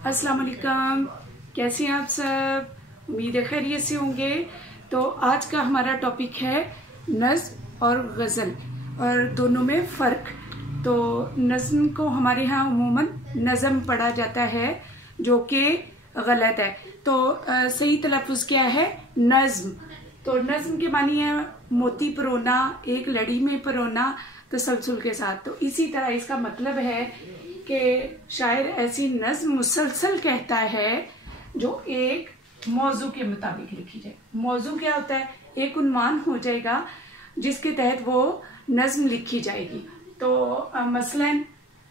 अस्सलाम वालेकुम, कैसे हैं आप सब? उम्मीद है खैरियत से होंगे। तो आज का हमारा टॉपिक है नज़्म और गज़ल और दोनों में फ़र्क। तो नज़्म को हमारे यहाँ उमूमन नज़म पढ़ा जाता है जो कि गलत है। तो सही तलफ़ुज़ क्या है? नज़्म। तो नज़्म के मानी है मोती परोना, एक लड़ी में परोना तसलसल के साथ। तो इसी तरह इसका मतलब है कि शायर ऐसी नज़्म मुसलसल कहता है जो एक मौजू के मुताबिक लिखी जाए। मौजू क्या होता है? एक उन्वान हो जाएगा जिसके तहत वो नज़्म लिखी जाएगी। तो मसलन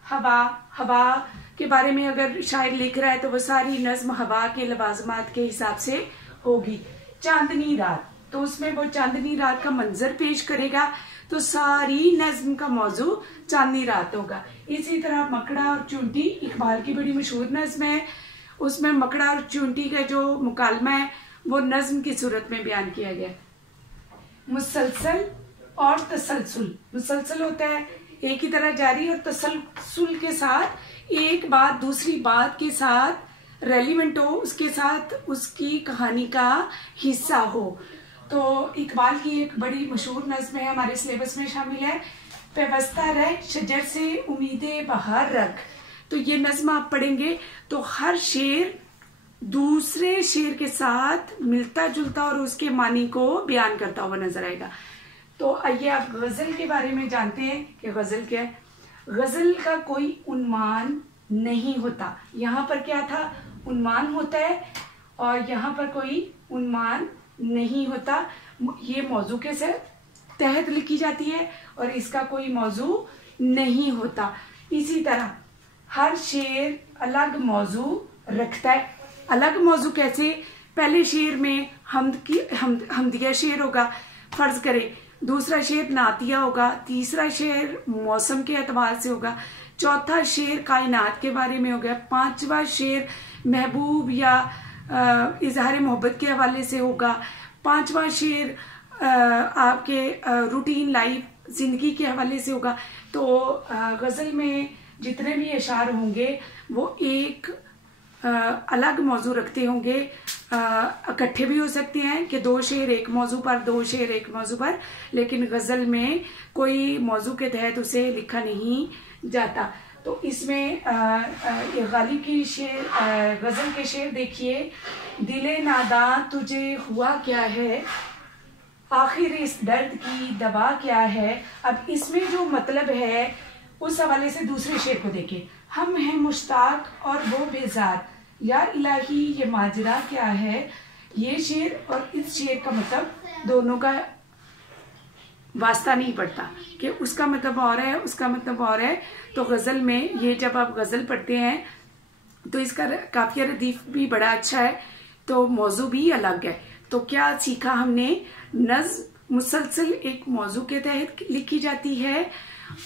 हवा के बारे में अगर शायर लिख रहा है तो वो सारी नज़्म हवा के लवाज़मात के हिसाब से होगी। चांदनी रात, तो उसमें वो चांदनी रात का मंजर पेश करेगा, तो सारी नज़्म का मौजू चांदनी रात होगा। इसी तरह मकड़ा और चूंटी इकबाल की बड़ी मशहूर नज़्म है, उसमें मकड़ा और चूंटी का जो मुकालमा है वो नज़्म की सूरत में बयान किया गया। मुसलसल और तसलसल, मुसलसल होता है एक ही तरह जारी, और तसलसल के साथ एक बात दूसरी बात के साथ रेलिवेंट हो, उसके साथ उसकी कहानी का हिस्सा हो। तो इकबाल की एक बड़ी मशहूर नज़्म है, हमारे सिलेबस में शामिल है, पेवस्ता रह शजर से उम्मीदें बहार रख। तो ये नज़्म आप पढ़ेंगे तो हर शेर दूसरे शेर के साथ मिलता जुलता और उसके मानी को बयान करता हुआ नजर आएगा। तो आइए आप गज़ल के बारे में जानते हैं कि गज़ल क्या है। गज़ल का कोई उन्वान नहीं होता। यहाँ पर क्या था? उन्वान होता है, और यहाँ पर कोई उन्वान नहीं होता। ये मौजू के से तहत लिखी जाती है और इसका कोई मौजू नहीं होता। इसी तरह हर शेर अलग मौजू रखता है। अलग मौजू कैसे? पहले शेर में हमदिया शेर होगा फर्ज करें, दूसरा शेर नातिया होगा, तीसरा शेर मौसम के एतबार से होगा, चौथा शेर कायनात के बारे में हो गया, पांचवा शेर महबूब या इजहार मोहब्बत के हवाले से होगा, पांचवा शेर आपके रूटीन लाइफ जिंदगी के हवाले से होगा। तो गज़ल में जितने भी अशार होंगे वो एक अलग मौजू रखते होंगे। इकट्ठे भी हो सकते हैं कि दो शेर एक मौजू पर, दो शेर एक मौजू पर, लेकिन गज़ल में कोई मौजू के तहत उसे लिखा नहीं जाता। तो इसमें गालिब की शेर, गज़ल के शेर देखिए। दिले नादां तुझे हुआ क्या है, आखिर इस दर्द की दवा क्या है। अब इसमें जो मतलब है उस हवाले से दूसरे शेर को देखिए। हम हैं मुश्ताक और वो बेजार, या इलाही ये माजरा क्या है। ये शेर और इस शेर का मतलब दोनों का वास्ता नहीं पड़ता कि उसका मतलब और है उसका मतलब और है। तो गज़ल में ये जब आप गज़ल पढ़ते हैं तो इसका काफिया रदीफ भी बड़ा अच्छा है, तो मौजू भी अलग है। तो क्या सीखा हमने? नज़्म मुसलसल एक मौजू के तहत लिखी जाती है,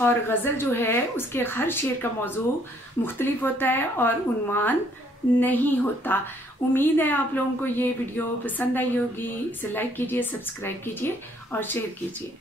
और गज़ल जो है उसके हर शेर का मौजू मुख्तलिफ होता है और उन्वान नहीं होता। उम्मीद है आप लोगों को ये वीडियो पसंद आई होगी। इसे लाइक कीजिए, सब्सक्राइब कीजिए और शेयर कीजिए।